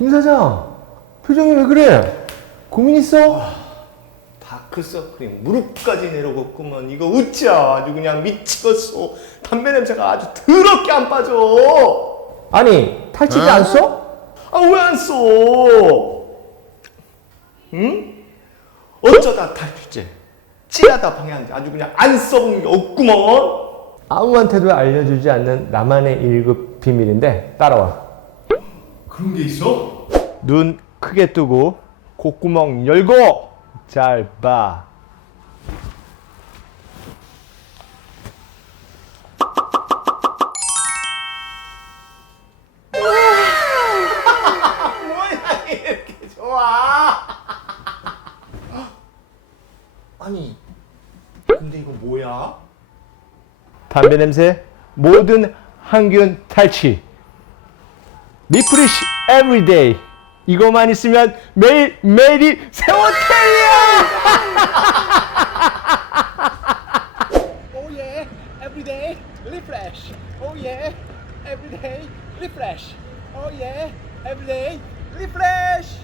임 사장 표정이 왜 그래? 고민 있어? 다크서클이 무릎까지 내려갔구만 이거 어찌야 아주 그냥 미치겠어 담배 냄새가 아주 더럽게 안 빠져 아니 탈취제 안 써? 아 왜 안 써? 응? 어쩌다 탈출제 찌라다 방향제 아주 그냥 안 써본 게 없구먼 아무한테도 알려주지 않는 나만의 1급 비밀인데 따라와 그런 게 있어? 눈 크게 뜨고 콧구멍 열고 잘 봐. 뭐야 이렇게 좋아? 아니 근데 이거 뭐야? 담배 냄새 모든 항균 탈취 리프리쉬 에브리데이 이거만 있으면 매일 매일이 Oh. Oh yeah, every day refresh. Oh yeah, every day refresh.